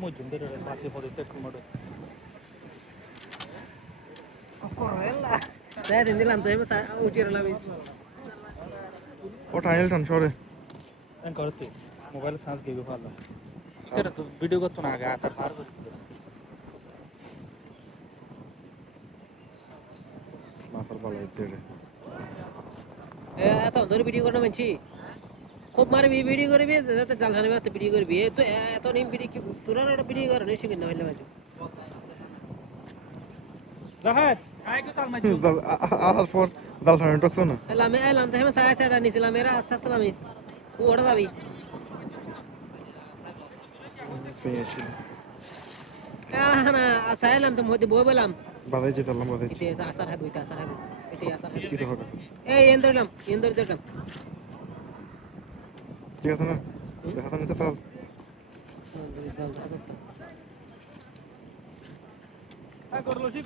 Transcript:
mujungere masih politik kemudian. Correla. Saya tindilan tuh emang saya ucir lebih. ও tile টান সরে Yang kerti, mobile sans gitu kalau. Kira tuh video gue tuh naga atar baru. মাথার বালাই তেড়ে এত ধরে video করতে মানছি খুব মারবি ভিডিও করবি যাতে জালখানে মারতে ভিডিও করবি তো এত নিম ভিডিও কি তোরা একটা ভিডিও কর নিশ্চয় কিনা হইলে মাঝে Zahat, kayak gue sama maju. আসার পর জাল ঠান্ডা টকছো না এলাম তো হেমা সায়া সায়া নিছিলাম এরা আস্তে আস্তে নামি ও ওটা যাবি পেয়েছিল না সায়া এলাম তো মধ্যে বই বললাম বাজাই যেতাম বাজাই এতে আসার হবে এটা আসার হবে এতে আসার হবে কি তো হবে এই এন্দরলাম দিলাম ঠিক আছে না দেখা নিতে তাও জাল ধরা করতাম Korlosi.